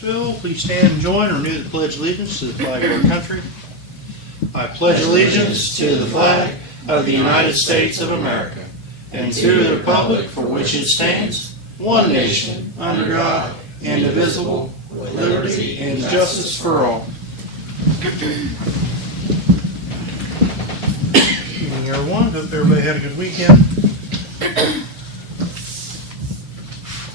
Crooksville, please stand and join or renew the pledge of allegiance to the flag of our country. I pledge allegiance to the flag of the United States of America and to the republic for which it stands, one nation, under God, indivisible, with liberty and justice for all. Evening, everyone. Hope everybody had a good weekend.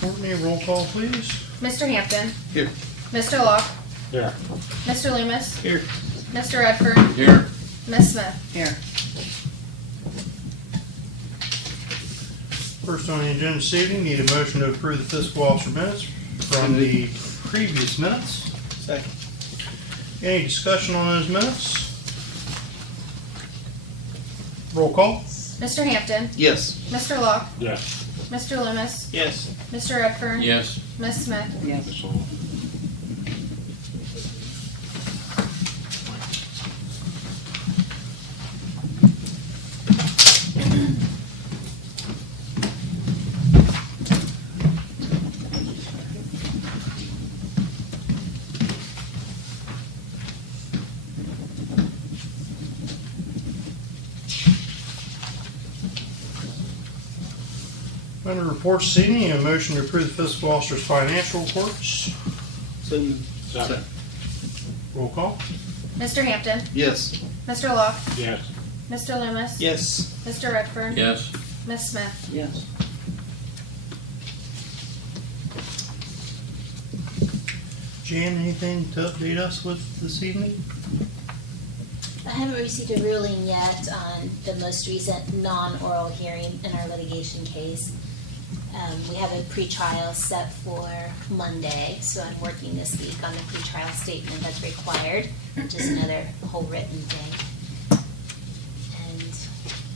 Courtney, roll call, please. Mr. Hampton. Here. Mr. Locke. Here. Mr. Loomis. Here. Mr. Redford. Here. Ms. Smith. Here. First on the agenda this evening, need a motion to approve the fiscal officer minutes from the previous minutes. Second. Any discussion on those minutes? Roll call. Mr. Hampton. Yes. Mr. Locke. Yes. Mr. Loomis. Yes. Mr. Redford. Yes. Ms. Smith. Yes. Under reports this evening, a motion to approve the fiscal officer's financial reports. Second. Roll call. Mr. Hampton. Yes. Mr. Locke. Yes. Mr. Loomis. Yes. Mr. Redford. Yes. Ms. Smith. Yes. Jan, anything to update us with this evening? I haven't received a ruling yet on the most recent non-oral hearing in our litigation case. We have a pretrial set for Monday, so I'm working this week on the pretrial statement that's required, which is another whole written thing. And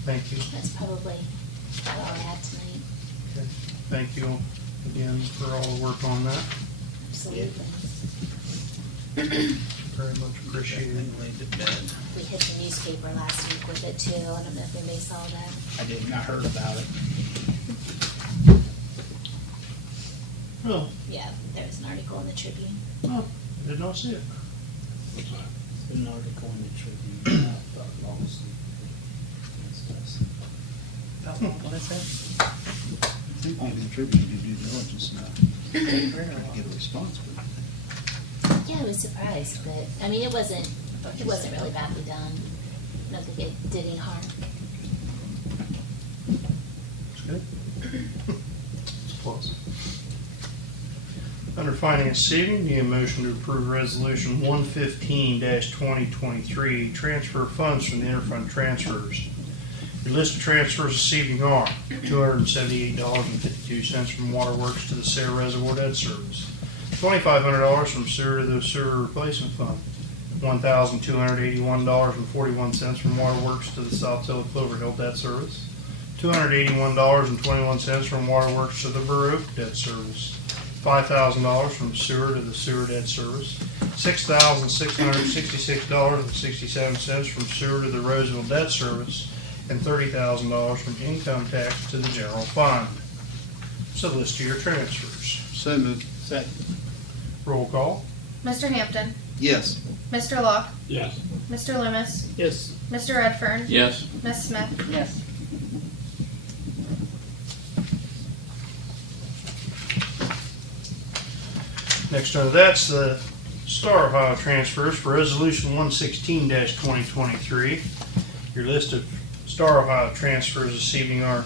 Thank you. that's probably about all I have tonight. Okay. Thank you again for all the work on that. Absolutely. Very much appreciated. We hit the newspaper last week with it too. I don't know if anybody saw that. I didn't. I heard about it. Oh, Yeah, there was an article in the Tribune. oh, I did not see it. An article in the Tribune about lawsuit. What is that? I think maybe the Tribune did due diligence now. Get a response, but Yeah, I was surprised, but I mean, it wasn't really badly done. I don't think it did any harm. It's good. It's close. Under finance this evening, need a motion to approve resolution 115-2023, transfer funds from the interfund transfers. Your list of transfers this evening are $278.52 from Waterworks to the Sarah Reservoir Debt Service, $2,500 from sewer to the sewer replacement fund, $1,281.41 from Waterworks to the South Hill Clover Hill Debt Service, $281.21 from Waterworks to the Burr Oak Debt Service, $5,000 from sewer to the sewer debt service, $6,666.67 from sewer to the Roseville debt service, and $30,000 from income tax to the general fund. So list of your transfers. so moved. Second. Roll call. Mr. Hampton. Yes. Mr. Locke. Yes. Mr. Loomis. Yes. Mr. Redford. Yes. Ms. Smith. Yes. Next under that's the Star Ohio transfers for resolution 116-2023. Your list of Star Ohio transfers this evening are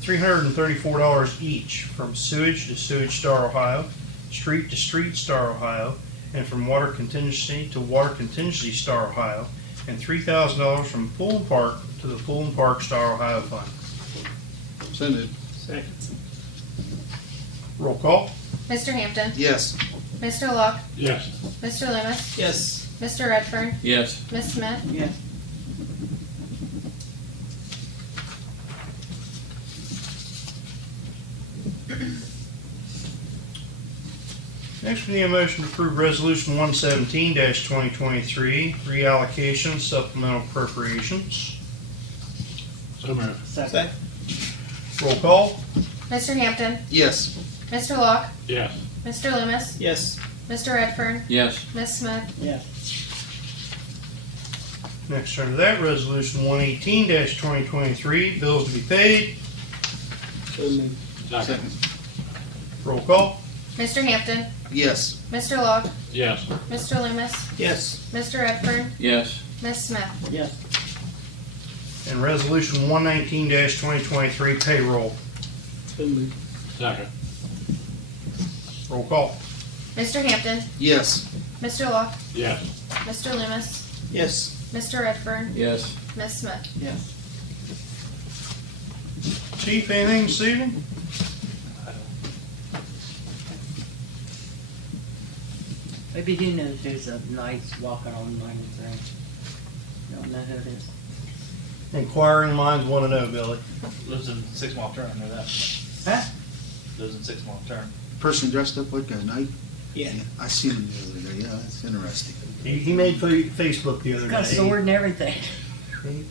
$334 each from sewage to sewage Star Ohio, street to street Star Ohio, and from water contingency to water contingency Star Ohio, and $3,000 from Pool and Park to the Pool and Park Star Ohio Fund. So moved. Second. Roll call. Mr. Hampton. Yes. Mr. Locke. Yes. Mr. Loomis. Yes. Mr. Redford. Yes. Ms. Smith. Yes. Next, we need a motion to approve resolution 117-2023, reallocation supplemental appropriations. So moved. Second. Roll call. Mr. Hampton. Yes. Mr. Locke. Yes. Mr. Loomis. Yes. Mr. Redfern, Yes. Ms. Smith, Yes. Next under that, resolution 118-2023, bills to be paid. So moved. Second. Roll call. Mr. Hampton, Yes. Mr. Locke, Yes. Mr. Loomis, Yes. Mr. Redfern, Yes. Ms. Smith, Yes. And resolution 119-2023, payroll. So moved. Second. Roll call. Mr. Hampton, Yes. Mr. Locke, Yes. Mr. Loomis, Yes. Mr. Redfern, Yes. Ms. Smith. Yes. Chief, anything this evening? Maybe you know who's a nice walking on 93. Don't know who it is. Inquiring minds want to know, Billy. Lives in 6 Mile Turn, I know that. Huh? Lives in 6 Mile Turn. Person dressed up like a knight? Yeah. I seen him the other day. Yeah, that's interesting. He made Facebook the other He's got a day. sword and everything. He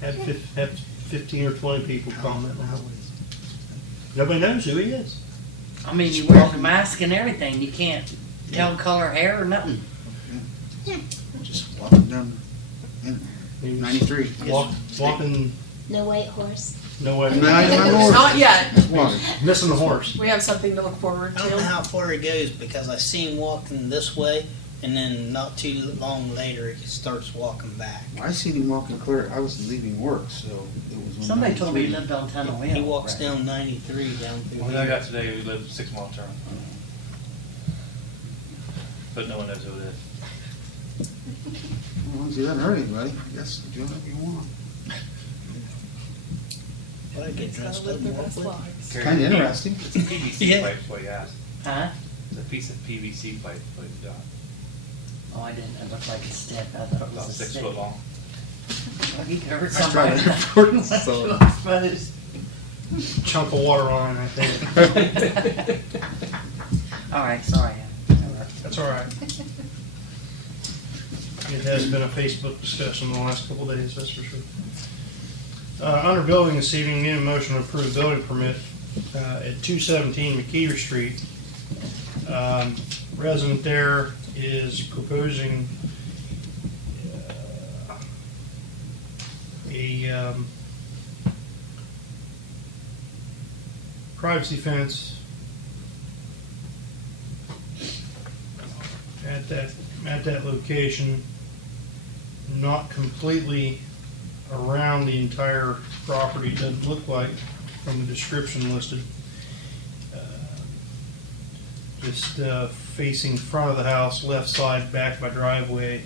had 15 or 20 people comment on it. Nobody knows who he is. I mean, he wears a mask and everything. You can't tell color hair or nothing. Just walking down He was 93. walking, No white horse. no way, Not yet. Water. missing the horse. We have something to look forward I don't know to. how far he goes because I see him walking this way, and then not too long later he starts walking back. I seen him walking clear. I was leaving work, so it was on Somebody told me he 93. lived on Tunnel Hill. He walks right? down 93 down through Well, I here. got today, we live 6 Mile Turn. But no one knows who it is. As long as you haven't hurt anybody, I guess do whatever you want. But I get dressed up and walk with him. It's kind of interesting. It's a PVC Yeah. pipe, is what he asked. Huh? It's a piece of PVC pipe, what he's got. Oh, I didn't. It looked like a stick. I thought it About was a 6 stick. foot long. Well, he could hurt I tried somebody. it. That's what it was, So- I suppose. Chunk of water on it, I think. All right, sorry. That's all right. It has been a Facebook discussion the last couple of days, that's for sure. Under building this evening, need a motion to approve building permit at 217 McKeever Street. Resident there is proposing a privacy fence at that location, not completely around the entire property, doesn't look like from the description listed. Just facing front of the house, left side, back by driveway.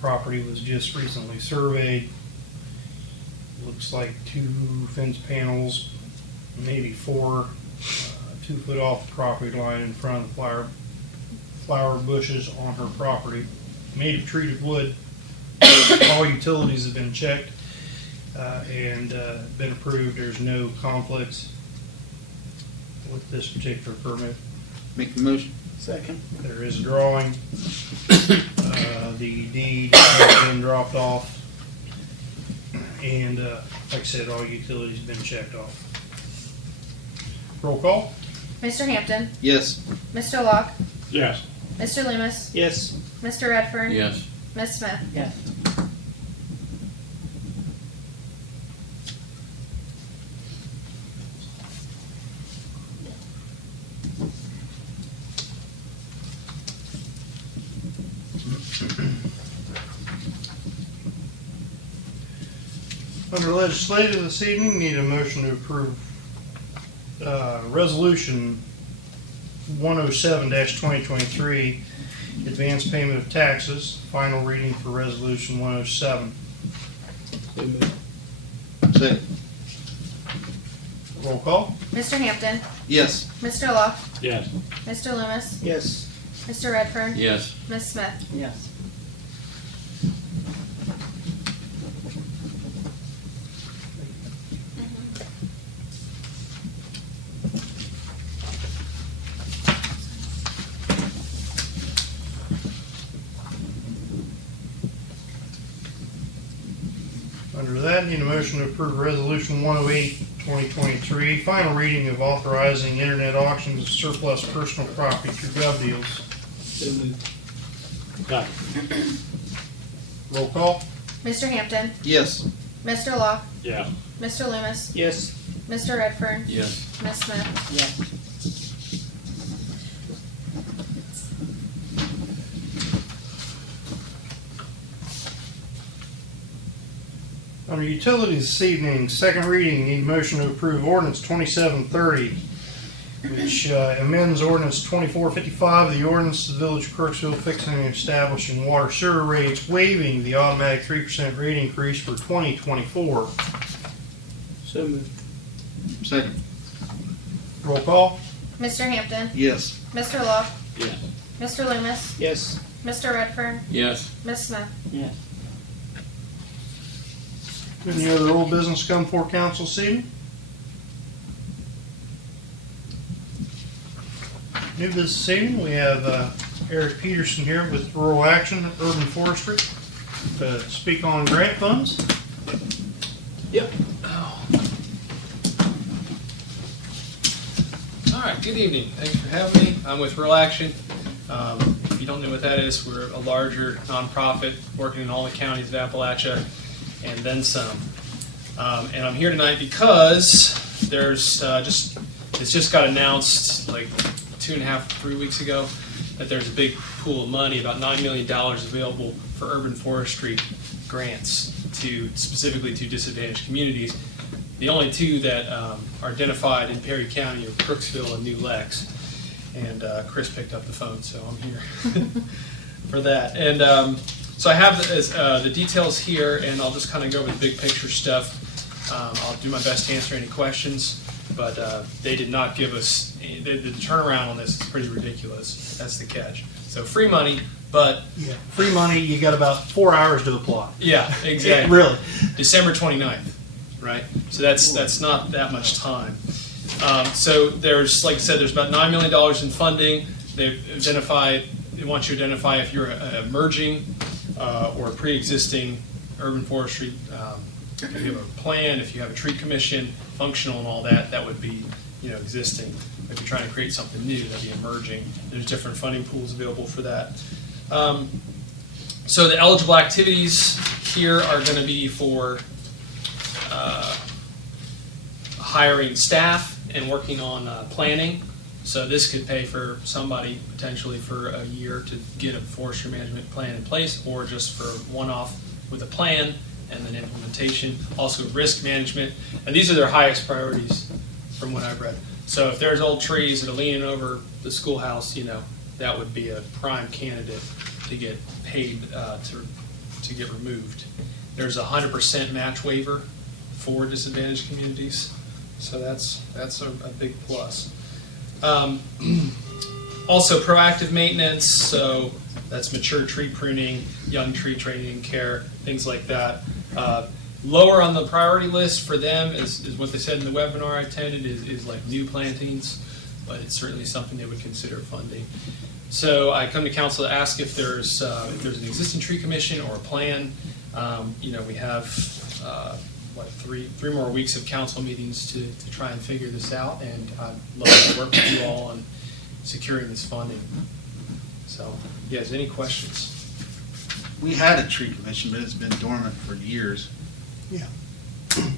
Property was just recently surveyed. Looks like 2 fence panels, maybe 4, 2 foot off the property line in front of the flower bushes on her property. Made of treated wood. All utilities have been checked and been approved. There's no conflicts with this particular permit. Make the motion. Second. There is a drawing. The deed has been dropped off. And like I said, all utilities have been checked off. Roll call. Mr. Hampton, Yes. Mr. Locke, Yes. Mr. Loomis, Yes. Mr. Redfern, Yes. Ms. Smith. Yes. Under legislative this evening, need a motion to approve resolution 107-2023, advance payment of taxes, final reading for resolution 107. So moved. Second. Roll call. Mr. Hampton, Yes. Mr. Locke, Yes. Mr. Loomis, Yes. Mr. Redfern, Yes. Ms. Smith. Yes. Under that, need a motion to approve resolution 108, 2023. Final reading of authorizing internet auctions of surplus personal property through Govdeals. So moved. Roll call. Mr. Hampton, Yes. Mr. Locke, Yeah. Mr. Loomis, Yes. Mr. Redfern, Yes. Ms. Smith. Yes. Under utilities this evening, second reading, need a motion to approve ordinance 2730, which amends ordinance 2455, the ordinance of the Village of Crooksville fixing and establishing water sewer rates, waiving the automatic 3% rate increase for 2024. So moved. Second. Roll call. Mr. Hampton, Yes. Mr. Locke, Yes. Mr. Loomis, Yes. Mr. Redfern, Yes. Ms. Smith. Yes. Any other old business come before council this evening? New business this evening, we have Eric Peterson here with Rural Action, Urban Forestry, to speak on grant funds. Yep. All right, good evening. Thanks for having me. I'm with Reallocation. If you don't know what that is, we're a larger nonprofit working in all the counties of Appalachia and then some. And I'm here tonight because there's it's just got announced like 2.5, 3 weeks ago that there's a big pool of money, about $9 million available for urban forestry grants specifically to disadvantaged communities. The only two that are identified in Perry County are Crooksville and New Lex. And Chris picked up the phone, so I'm here for that. And so I have the details here, and I'll just kind of go over the big picture stuff. I'll do my best to answer any questions, but they did not give us, the turnaround on this is pretty ridiculous. That's the catch. So free money, but... Yeah, free money, you got about 4 hours to apply. Yeah, exactly. Really. December 29th, right? So that's not that much time. So there's, like I said, there's about $9 million in funding. They want you to identify if you're a emerging or a pre-existing urban forestry. If you have a plan, if you have a tree commission, functional and all that, that would be, existing. If you're trying to create something new, that'd be emerging. There's different funding pools available for that. So the eligible activities here are going to be for hiring staff and working on planning. So this could pay for somebody potentially for a year to get a forestry management plan in place, or just for one-off with a plan and then implementation. Also risk management. And these are their highest priorities from what I've read. So if there's old trees that are leaning over the schoolhouse, that would be a prime candidate to get paid to get removed. There's a 100% match waiver for disadvantaged communities. So that's a big plus. Also proactive maintenance, so that's mature tree pruning, young tree training and care, things like that. Lower on the priority list for them is what they said in the webinar I attended is like new plantings, but it's certainly something they would consider funding. So I come to council to ask if there's an existing tree commission or a plan. We have three more weeks of council meetings to try and figure this out, and I'd love to work with you all on securing this funding. So, you guys, any questions? We had a tree commission, but it's been dormant for years. Yeah.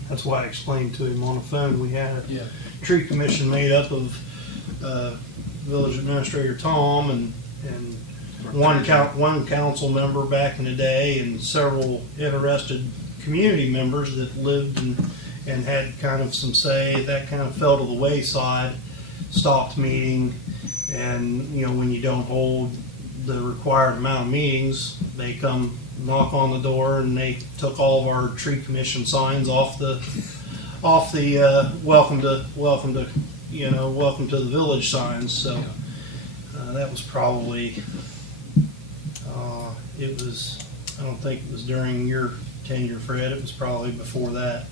That's why I explained to him on the phone. We had a Yeah. tree commission made up of village administrator Tom and one council member back in the day, and several interested community members that lived and had kind of some say. That kind of fell to the wayside, stopped meeting, and when you don't hold the required amount of meetings, they come knock on the door, and they took all of our tree commission signs off the welcome to the village signs. So that was probably I don't think it was during your tenure, Fred. It was probably before that.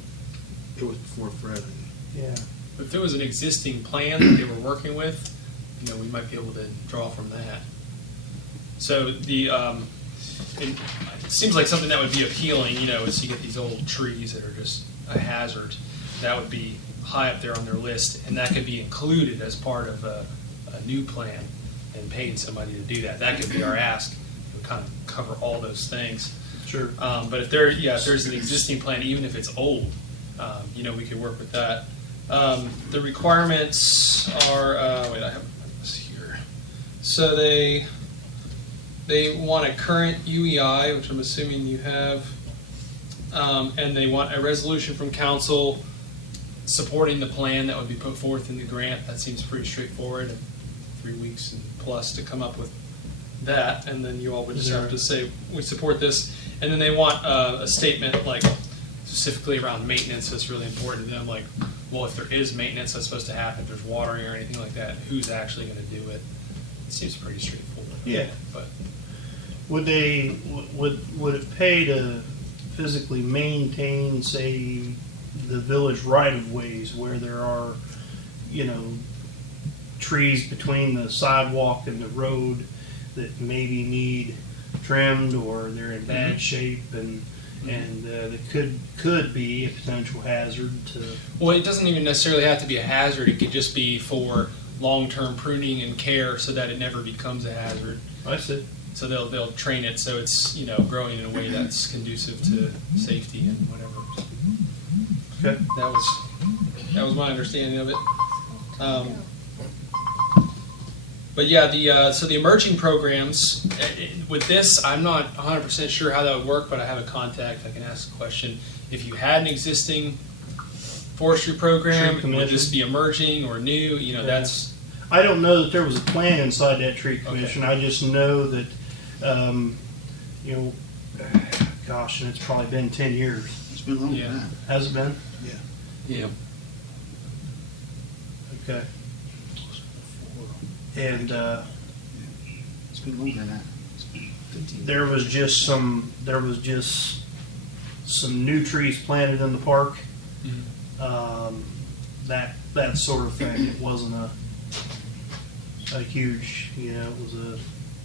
It was before Fred. Yeah. If there was an existing plan that they were working with, we might be able to draw from that. So it seems like something that would be appealing, is you get these old trees that are just a hazard. That would be high up there on their list, and that could be included as part of a new plan and paying somebody to do that. That could be our ask. It would kind of cover all those things. Sure. But if there's an existing plan, even if it's old, we could work with that. The requirements are, I have this here. So they want a current UEI, which I'm assuming you have, and they want a resolution from council supporting the plan that would be put forth in the grant. That seems pretty straightforward. 3 weeks and plus to come up with that, and then you all would just have to say we support this. And then they want a statement like specifically around maintenance that's really important to them. Like, well, if there is maintenance that's supposed to happen, if there's watering or anything like that, who's actually going to do it? It seems pretty straightforward. Yeah. But Would it pay to physically maintain, say, the village right-of-ways where there are, trees between the sidewalk and the road that maybe need trimmed or they're in bad shape and that could be a potential hazard to... Well, it doesn't even necessarily have to be a hazard. It could just be for long-term pruning and care so that it never becomes a hazard. I see. So they'll train it so it's growing in a way that's conducive to safety and whatever. Okay. That was my understanding of it. But yeah, so the emerging programs with this, I'm not 100% sure how that would work, but I have a contact. I can ask a question. If you had an existing forestry program, would this be emerging or new? That's. I don't know that there was a plan inside that tree commission. Okay. I just know that, gosh, and it's probably been 10 years. It's been longer than that. Has it been? Yeah. Okay. And it's been longer than that. there was just some new trees planted in the park. Mm-hmm. That sort of thing. It wasn't a huge, it was a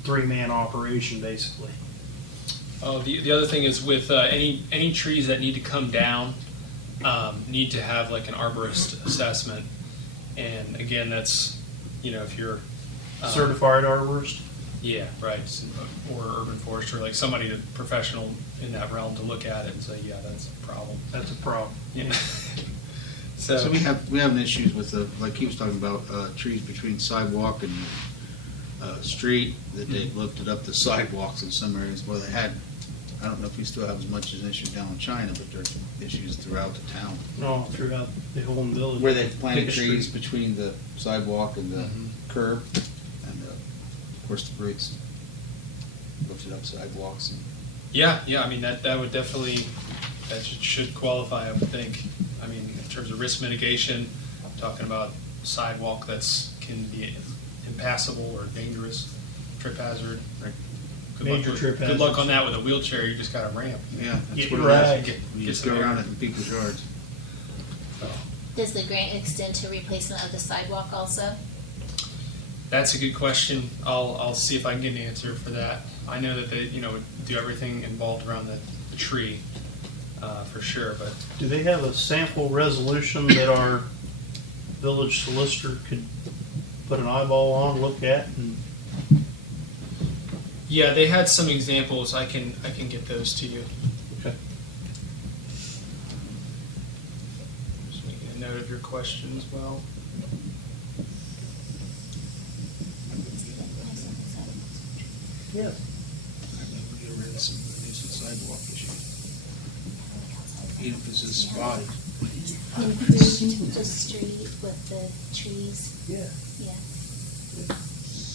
3-man operation basically. Oh, the other thing is with any trees that need to come down, need to have like an arborist assessment, and again, that's if you're Certified arborist. Yeah, right, or urban forester, like somebody professional in that realm to look at it and say, yeah, that's a problem. That's a problem. Yeah. So we have an issues with like he was talking about trees between sidewalk and street that they've lifted up the sidewalks in some areas where they had. I don't know if we still have as much as an issue down in China, but there's issues throughout the town. No, throughout the whole village. Where they've planted Pick a trees street. between the sidewalk and the curb, and of course the brutes lifted up sidewalks. And Yeah, I mean, that would definitely, that should qualify, I would think. I mean, in terms of risk mitigation, I'm talking about sidewalk can be impassable or dangerous, trip hazard. Right. Major trip Good hazard. luck on that with a wheelchair, you just got a ramp. Yeah, that's Yeah, what right. it is. You just go around it in people's yards. So, Does the grant extend to replacement of the sidewalk also? that's a good question. I'll see if I can get an answer for that. I know that they, do everything involved around the tree, for sure, but Do they have a sample resolution that our village solicitor could put an eyeball on, look at, and yeah, they had some examples. I can get those to you. okay. Just making a note of your question as well. Yeah. I think we get rid of some nuisance sidewalk issues. Even if it's just spotted. Improve the street with the trees. Yeah. Yeah.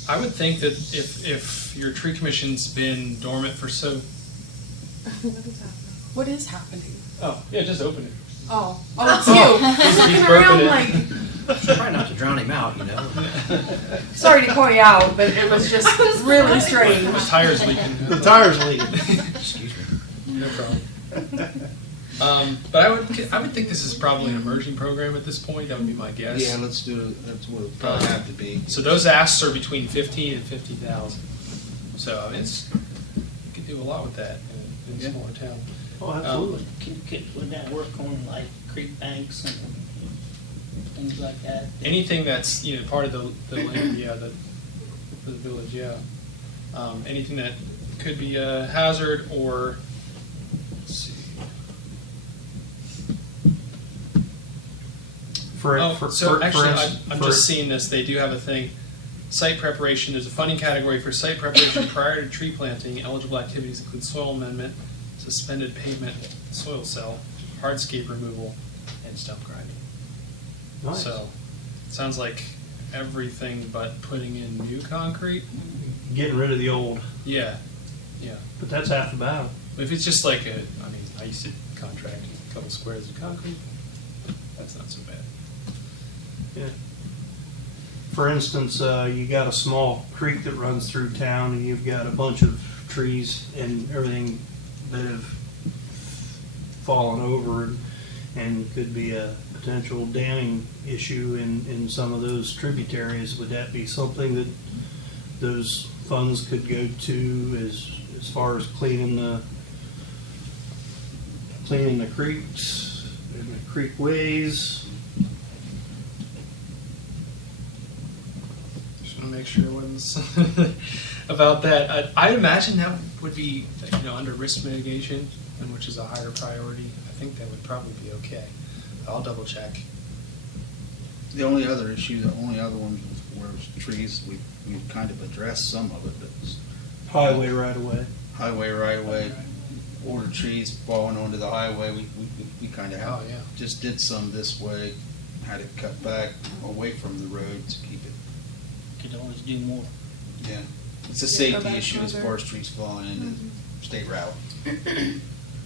I would think that if your tree commission's been dormant for so. What is happening? Oh, yeah, just open it. Oh, it's you. He's Looking broken around it. like, Try not to drown him out, sorry to call you out, but it was just really strange. His tire's leaking. The tire's leaking. Excuse me. No problem. But I would think this is probably an emerging program at this point. That would be my guess. Yeah, let's do it. That's what it probably have to be. So those asks are between 15 and 50,000. So I mean, you could do a lot with that in a smaller town. Oh, absolutely. Would that work on like creek banks and things like that. Anything that's, part of the land, the village, anything that could be a hazard or, let's see. I'm just seeing this, they do have a thing, site preparation, there's a funding category for site preparation prior to tree planting. Eligible activities include soil amendment, suspended pavement, soil cell, hardscape removal, and stump grinding. Nice. So, it sounds like everything but putting in new concrete. Getting rid of the old, Yeah, but that's half the battle. if it's just like I used to contract a couple squares of concrete, that's not so bad. Yeah. For instance, you got a small creek that runs through town, and you've got a bunch of trees and everything that have fallen over, and could be a potential damming issue in some of those tributaries. Would that be something that those funds could go to as far as cleaning the creeks and the creekways? Just want to make sure it wasn't about that. I'd imagine that would be, under risk mitigation, and which is a higher priority. I think that would probably be okay. I'll double check. The only other one was trees. We've kind of addressed some of it, but it's Highway right away. highway right away, older trees falling onto the highway. We kind of have, Oh, yeah. just did some this way, had it cut back away from the road to keep it. Could always do more. Yeah, it's a Go safety back issue as further. far as trees falling into state route.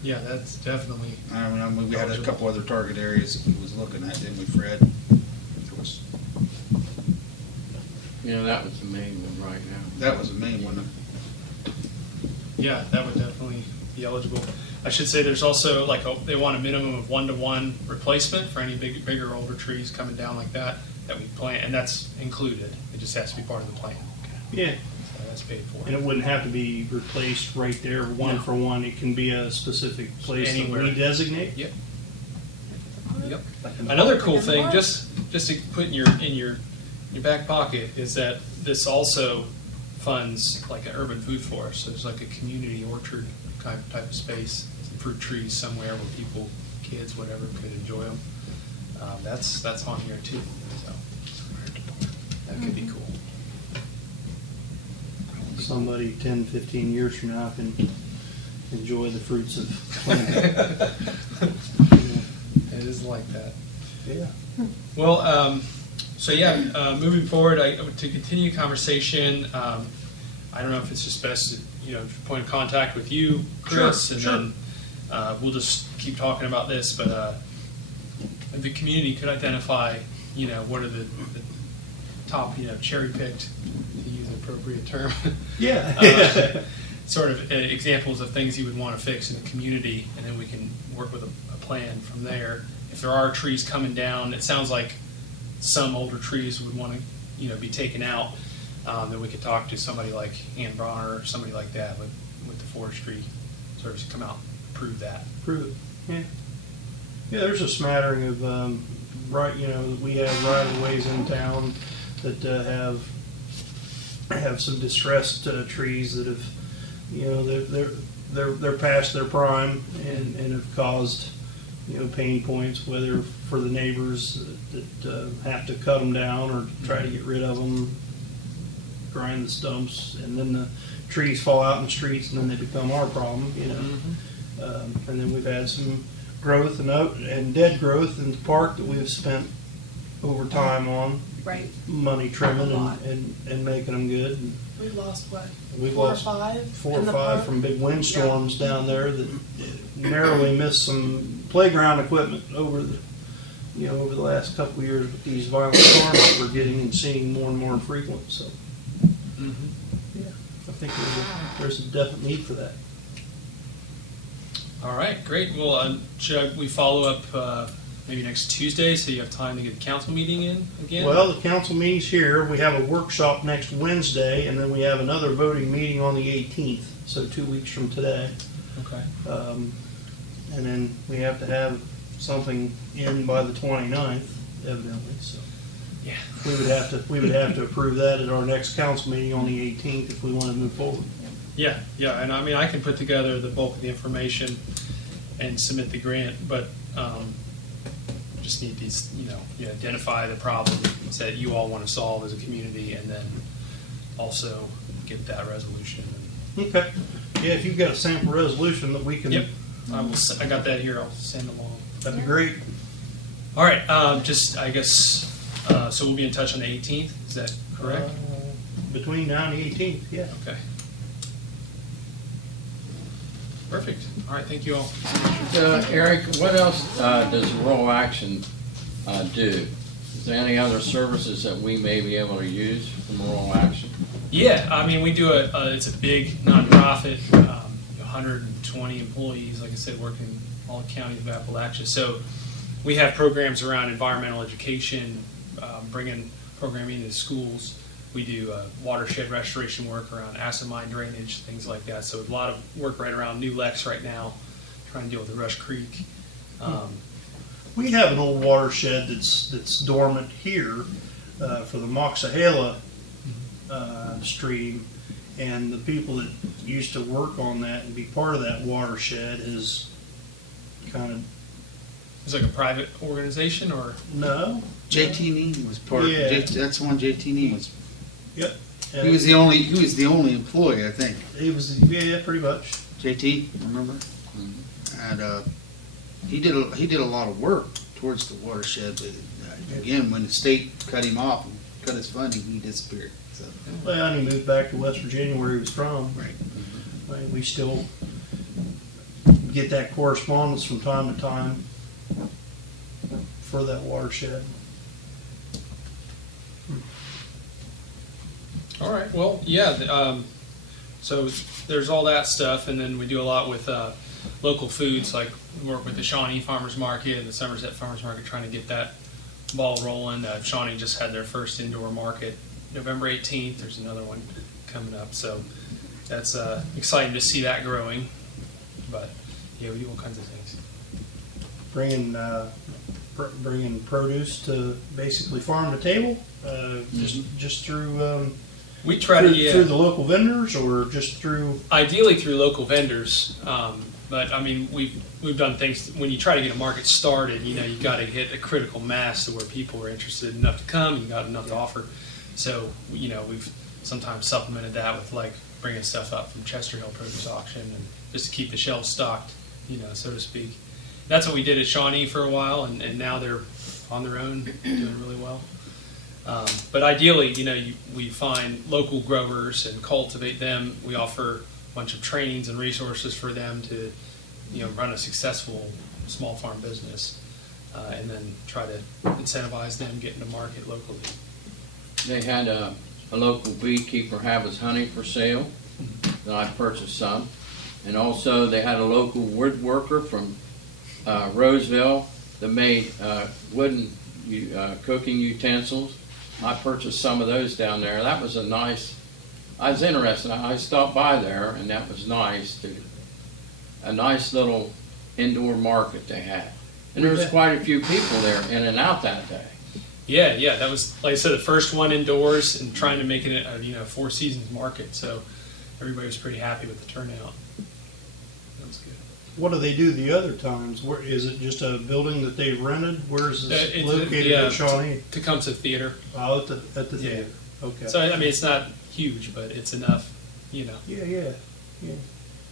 Yeah, that's definitely. I mean, we had a couple other target areas that we was looking at, didn't we, Fred? There was, Yeah, that was the main one right now. that was the main one. Yeah, that would definitely be eligible. I should say there's also they want a minimum of 1-to-1 replacement for any bigger older trees coming down like that we plant, and that's included. It just has to be part of the plan. Yeah. So that's paid for. And it wouldn't have to be replaced right there, one No. for one. It can be a specific place that Anywhere. we designate. Yep. Yep. Another cool thing, just to put in your back pocket, is that this also funds like an urban food forest. So there's like a community orchard type of space, fruit trees somewhere where people, kids, whatever, could enjoy them. That's on here too. So that could be cool. Somebody 10, 15 years from now can enjoy the fruits of planting. It is like that. Yeah. Well, moving forward, to continue conversation, I don't know if it's just best to, point of contact with you, Chris, Sure, and sure. then we'll just keep talking about this. But if the community could identify, what are the top, cherry-picked, to use an appropriate term, Yeah. sort of examples of things you would want to fix in the community, and then we can work with a plan from there. If there are trees coming down, it sounds like some older trees would want to, be taken out. Then we could talk to somebody like Ann Bronner or somebody like that with the forestry service to come out and approve that. Prove it. Yeah. Yeah, there's a smattering of, we have right of ways in town that have some distressed trees that have, they're past their prime and have caused, pain points, whether for the neighbors that have to cut them down or try to get rid of them, grind the stumps, and then the trees fall out in the streets, and then they become our problem, And then we've had some growth and dead growth in the park that we've spent over time on, Right. money trimming A lot. and making them good. And We lost what? we've Four or lost five? 4 in or the 5 park? from big windstorms down there that narrowly missed some playground equipment over the last couple of years with these violent storms that we're getting and seeing more and more frequent. So yeah, I think there's a definite need for that. All right, great. Well, should we follow up maybe next Tuesday so you have time to get the council meeting in again? Well, the council meeting's here. We have a workshop next Wednesday, and then we have another voting meeting on the 18th, so 2 weeks from today. Okay. And then we have to have something in by the 29th. evidently, so. Yeah. We would have to approve that at our next council meeting on the 18th if we want to move forward. Yeah, and I mean, I can put together the bulk of the information and submit the grant, but just need these, you identify the problems that you all want to solve as a community, and then also get that resolution. Okay. Yeah, if you've got a sample resolution that we can. Yep, I got that here. I'll send along. That'd be great. All right, just I guess so we'll be in touch on the 18th. Is that correct? Between now and the 18th, yeah. Okay. Perfect. All right, thank you all. Eric, what else does rural action do? Is there any other services that we may be able to use from rural action? Yeah, I mean, we do it's a big nonprofit, 120 employees, like I said, working in all counties of Appalachia. So we have programs around environmental education, bringing programming into schools. We do watershed restoration work around acid mine drainage, things like that. So a lot of work right around New Lex right now, trying to deal with the Rush Creek. We have an old watershed that's dormant here for the Moxahala stream, and the people that used to work on that and be part of that watershed is kind of It's like a private organization, or no. JT Neem was part. Yeah. That's the one JT Neem was. Yep. And He was the only employee, I think. He was pretty much. JT, remember? And he did a lot of work towards the watershed, but again, when the state cut him off, and cut his funding, he disappeared. So. Well, and he moved back to West Virginia where he was from. Right. We still get that correspondence from time to time for that watershed. all right. Well, yeah. So there's all that stuff, and then we do a lot with local foods, like we work with the Shawnee Farmers Market and the Somerset Farmers Market, trying to get that ball rolling. Shawnee just had their first indoor market November 18th. There's another one coming up, so that's exciting to see that growing. But yeah, we do all kinds of things. Bringing produce to basically farm to table, just through. We try to through the local vendors, or just through. Ideally through local vendors, but I mean we've done things. When you try to get a market started, you got to hit a critical mass to where people are interested enough to come. You got enough to offer. So we've sometimes supplemented that with like bringing stuff up from Chester Hill Produce Auction, and just to keep the shelves stocked, so to speak. That's what we did at Shawnee for a while, and now they're on their own, doing really well. But ideally, we find local growers and cultivate them. We offer a bunch of trainings and resources for them to, run a successful small farm business, and then try to incentivize them getting to market locally. They had a local beekeeper have his honey for sale, that I purchased some. And also they had a local woodworker from Roseville that made wooden cooking utensils. I purchased some of those down there. That was I was interested. I stopped by there, and that was nice. A nice little indoor market they had. And there was quite a few people there in and out that day. Yeah, that was, like I said, the first one indoors, and trying to make it a Four Seasons market. So everybody was pretty happy with the turnout. That was good. What do they do the other times? Where is it? Just a building that they rented? Where is this It's located at Shawnee? Tecumseh Theater. Oh, at the theater. Okay. So I mean, it's not huge, but it's enough. Yeah.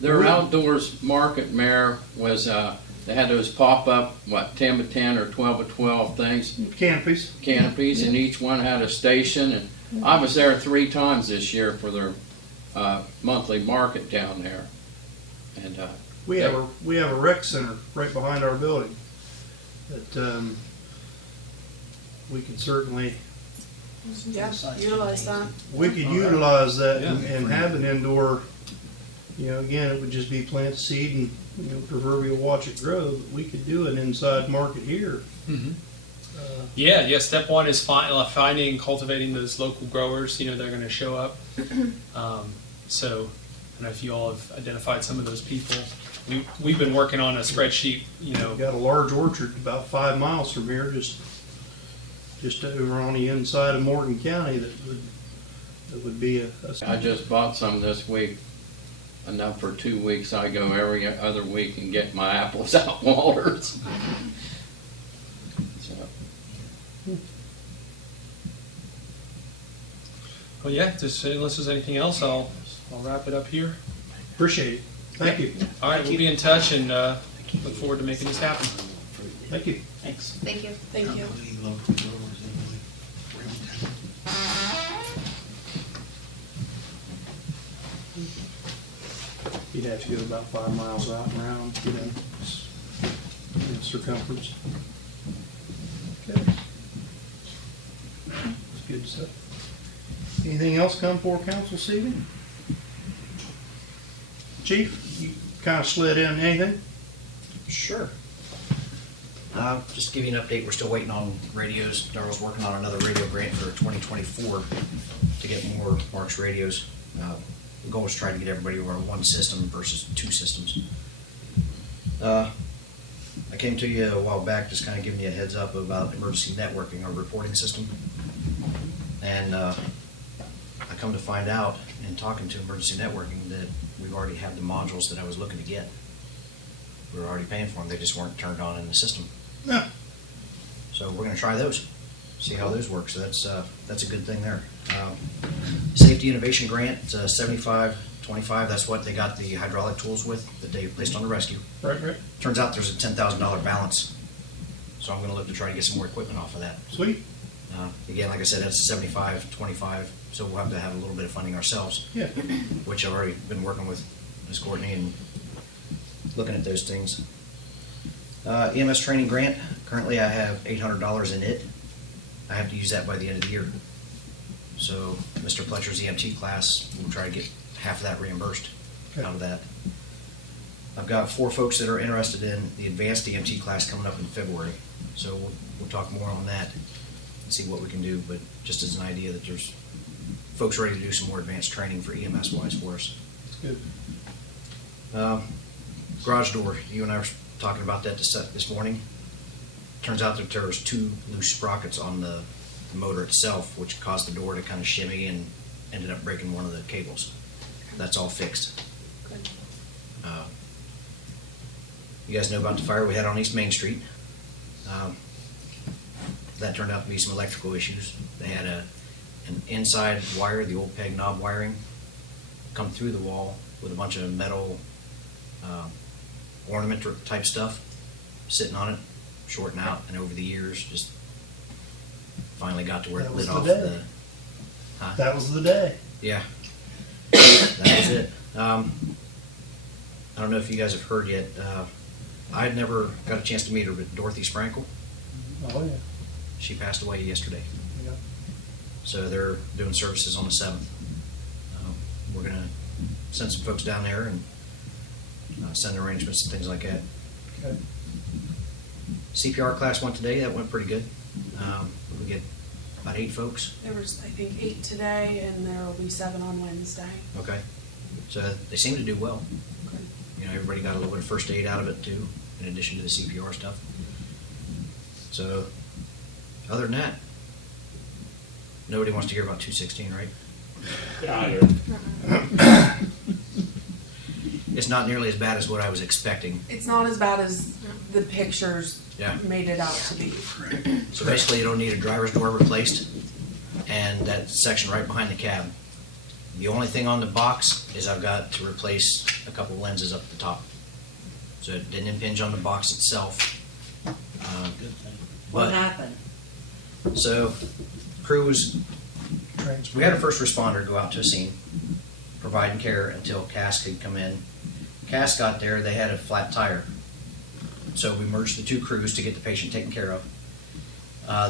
Their outdoors market, Mayor, was they had those pop-up 10 by 10 or 12 by 12 things, Canopies. and each one had a station. And I was there 3 times this year for their monthly market down there. And We have a rec center right behind our building that we could certainly Utilize that. utilize that Yeah. and have an indoor. Again, it would just be plant seed and proverbial watch it grow. But we could do an inside market here. Mm-hmm. Yeah. Step one is finding and cultivating those local growers. They're going to show up. So, I don't know if you all have identified some of those people. We've been working on a spreadsheet. Got a large orchard about 5 miles from here, just just over on the inside of Morgan County that would be a I just bought some this week, enough for 2 weeks. I go every other week and get my apples out Walters. So, Well, yeah, just unless there's anything else, I'll wrap it up here. appreciate it. Thank you. All right, we'll be in touch and look forward to making this happen. Thank you. Thanks. Thank you. Thank you. You'd have to go about 5 miles out and around, circumference. Okay. That's good stuff. Anything else come for council this evening? Chief, you kind of slid in, anything? Sure. Just to give you an update, we're still waiting on radios. Darrell's working on another radio grant for 2024 to get more Marks radios. The goal is to try to get everybody over on one system versus 2 systems. I came to you a while back just kind of giving you a heads up about emergency networking, our reporting system. And I come to find out in talking to emergency networking that we already have the modules that I was looking to get. We were already paying for them, they just weren't turned on in the system. No. So we're going to try those, see how those work. So that's a good thing there. Safety Innovation Grant, 75-25. That's what they got the hydraulic tools with that they placed on the rescue. Right. Turns out there's a $10,000 balance, so I'm going to look to try to get some more equipment off of that. Sweet. Again, like I said, that's 75-25. So we'll have to have a little bit of funding ourselves. Yeah. Which I've already been working with Ms. Courtney and looking at those things. EMS training grant, currently I have $800 in it. I have to use that by the end of the year. So Mr. Pletcher's EMT class, we'll try to get half of that reimbursed out of that. I've got 4 folks that are interested in the advanced EMT class coming up in February. So we'll talk more on that and see what we can do, but just as an idea that there's folks ready to do some more advanced training for EMS wise for us. Good. Garage door, you and I were talking about that this morning. Turns out that there's 2 loose sprockets on the motor itself, which caused the door to kind of shimmy and ended up breaking one of the cables. That's all fixed. Good. You guys know about the fire we had on East Main Street. That turned out to be some electrical issues. They had an inside wire, the old peg knob wiring, come through the wall with a bunch of metal ornament type stuff sitting on it, shorting out, and over the years just finally got to where it lit off the... Huh? That was the day. Yeah. That was it. I don't know if you guys have heard yet. I'd never got a chance to meet her, but Dorothy Sprankle, Oh, yeah. she passed away yesterday. Yeah. So they're doing services on the 7th. We're going to send some folks down there and send arrangements and things like that. Okay. CPR class went today. That went pretty good. We get about 8 folks. There was, I think, 8 today, and there will be 7 on Wednesday. Okay. So they seem to do well. Good. You know, everybody got a little bit of first aid out of it too, in addition to the CPR stuff. So, other than that, nobody wants to hear about 216, right? It's not nearly as bad as what I was expecting. It's not as bad as the pictures Yeah. made it out to be. So basically, you don't need a driver's door replaced, and that section right behind the cab. The only thing on the box is I've got to replace a couple lenses up at the top. So it didn't impinge on the box itself. What But, happened? so, crews, Transfer. we had a first responder go out to a scene, providing care until Cass could come in. Cass got there, they had a flat tire. So we merged the 2 crews to get the patient taken care of.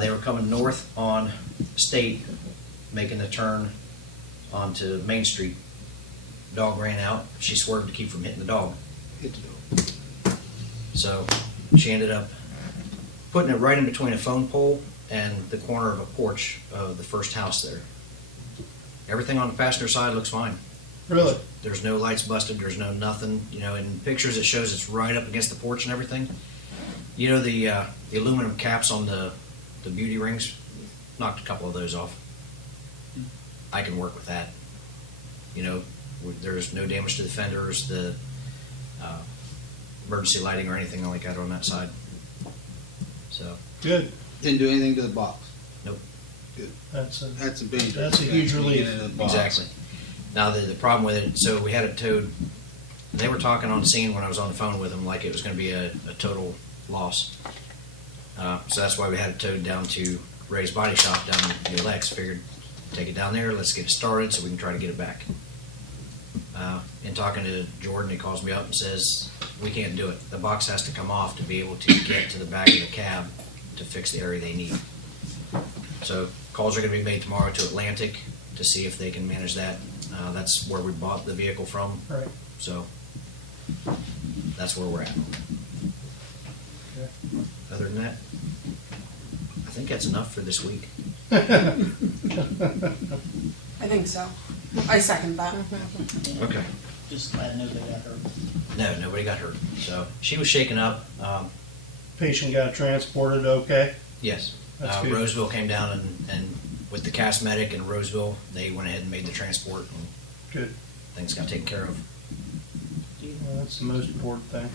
They were coming north on State, making the turn onto Main Street. Dog ran out. She swerved to keep from hitting the dog. Hit the door. So she ended up putting it right in between a phone pole and the corner of a porch of the first house there. Everything on the passenger side looks fine. Really? There's no lights busted. There's no nothing. You know, in pictures it shows it's right up against the porch and everything. You know the aluminum caps on the beauty rings knocked a couple of those off. I can work with that. You know, there's no damage to the fenders, the emergency lighting or anything like that on that side. So, Good. Didn't do anything to the box. That's a That's a big. That's a huge relief. Get into the box. exactly. Now, the problem with it, so we had it towed, and they were talking on the scene when I was on the phone with them like it was going to be a total loss. So that's why we had it towed down to Ray's Body Shop down in New Lex. Figured, take it down there, let's get it started so we can try to get it back. In talking to Jordan, he calls me up and says, we can't do it. The box has to come off to be able to get to the back of the cab to fix the area they need. So calls are going to be made tomorrow to Atlantic to see if they can manage that. That's where we bought the vehicle from. Right. So that's where we're at. Okay. Other than that, I think that's enough for this week. I think so. I second that. Okay. Just glad nobody got hurt. No, nobody got hurt. So she was shaken up. Patient got transported okay? Yes. That's good. Roseville came down and with the cast medic in Roseville, they went ahead and made the transport and Good. things got taken care of. Well, that's the most important thing.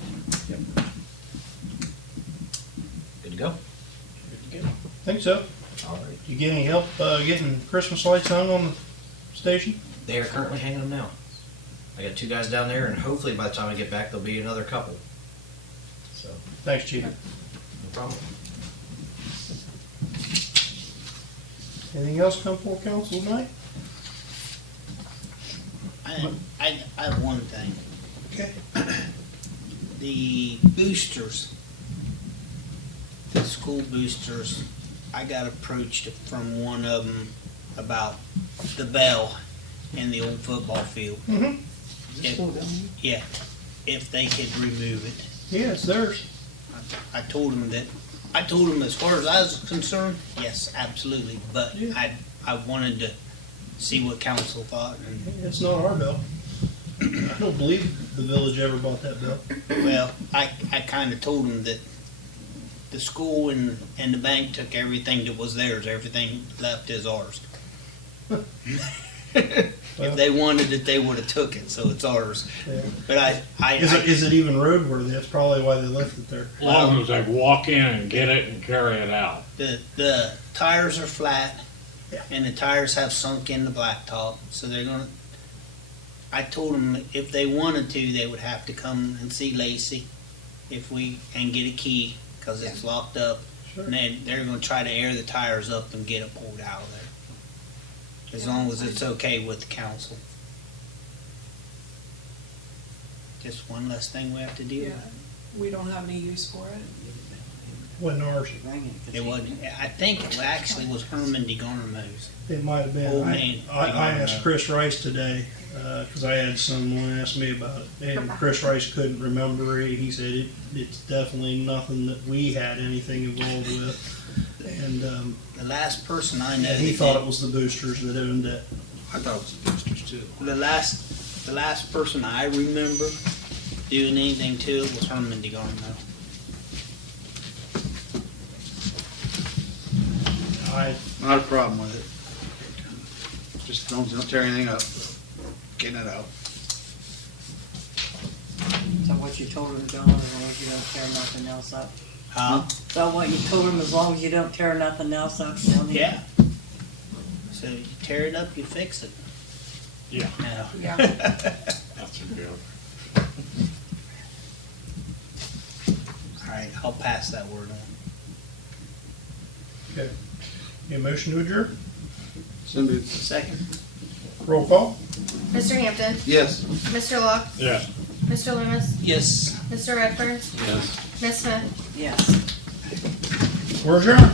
Good to go. Think so. All right. You get any help getting Christmas lights hung on the station? They are currently hanging them now. I got 2 guys down there, and hopefully by the time I get back, there'll be another couple. So, Thanks, Chief. no problem. Anything else come before council tonight? I have one thing. Okay. The boosters, the school boosters, I got approached from one of them about the bell in the old football field. Mm-hmm. Yeah, if they could remove it. Yeah, it's theirs. I told them as far as I was concerned, yes, absolutely, but Yeah. I wanted to see what council thought, and, It's not our bill. I don't believe the village ever bought that bill. well, I kinda told them that the school and the bank took everything that was theirs, everything left is ours. If they wanted it, they would've took it, so it's ours. Yeah. But Is it even roadworthy? That's probably why they left it there. As long as they walk in and get it and carry it out. the tires are flat, Yeah. and the tires have sunk in the blacktop, so they're gonna. I told them if they wanted to, they would have to come and see Lacey, and get a key, cause it's locked up. Sure. And they're gonna try to air the tires up and get it pulled out of there. As long as it's okay with the council. Just one less thing we have to deal Yeah, with. we don't have any use for it. Wasn't ours. It wasn't, I think it actually was Herman DeGarmo's. It might have been. Old man. I asked Chris Rice today, because I had someone ask me about it, and Chris Rice couldn't remember it. He said it's definitely nothing that we had anything involved with. And The last person I know. he that thought did- it was the boosters that owned it. I thought it was the boosters too. The last person I remember doing anything to it was Herman DeGarmo. Not a problem with it. Just don't tear anything up. Getting it out. So what you told him, John, as long as you don't tear nothing else up? Huh? So what you told him, as long as you don't tear nothing else up, down here? Yeah. So you tear it up, you fix it. Yeah. Now. Yeah. That's a deal. Alright, I'll pass that word on. Okay. A motion to adjourn? Somebody, Second. Roll call? Mr. Hampton, yes. Mr. Locke, Yes. Mr. Loomis, Yes. Mr. Redfern, Yes. Ms. Smith. Yes. We're adjourned.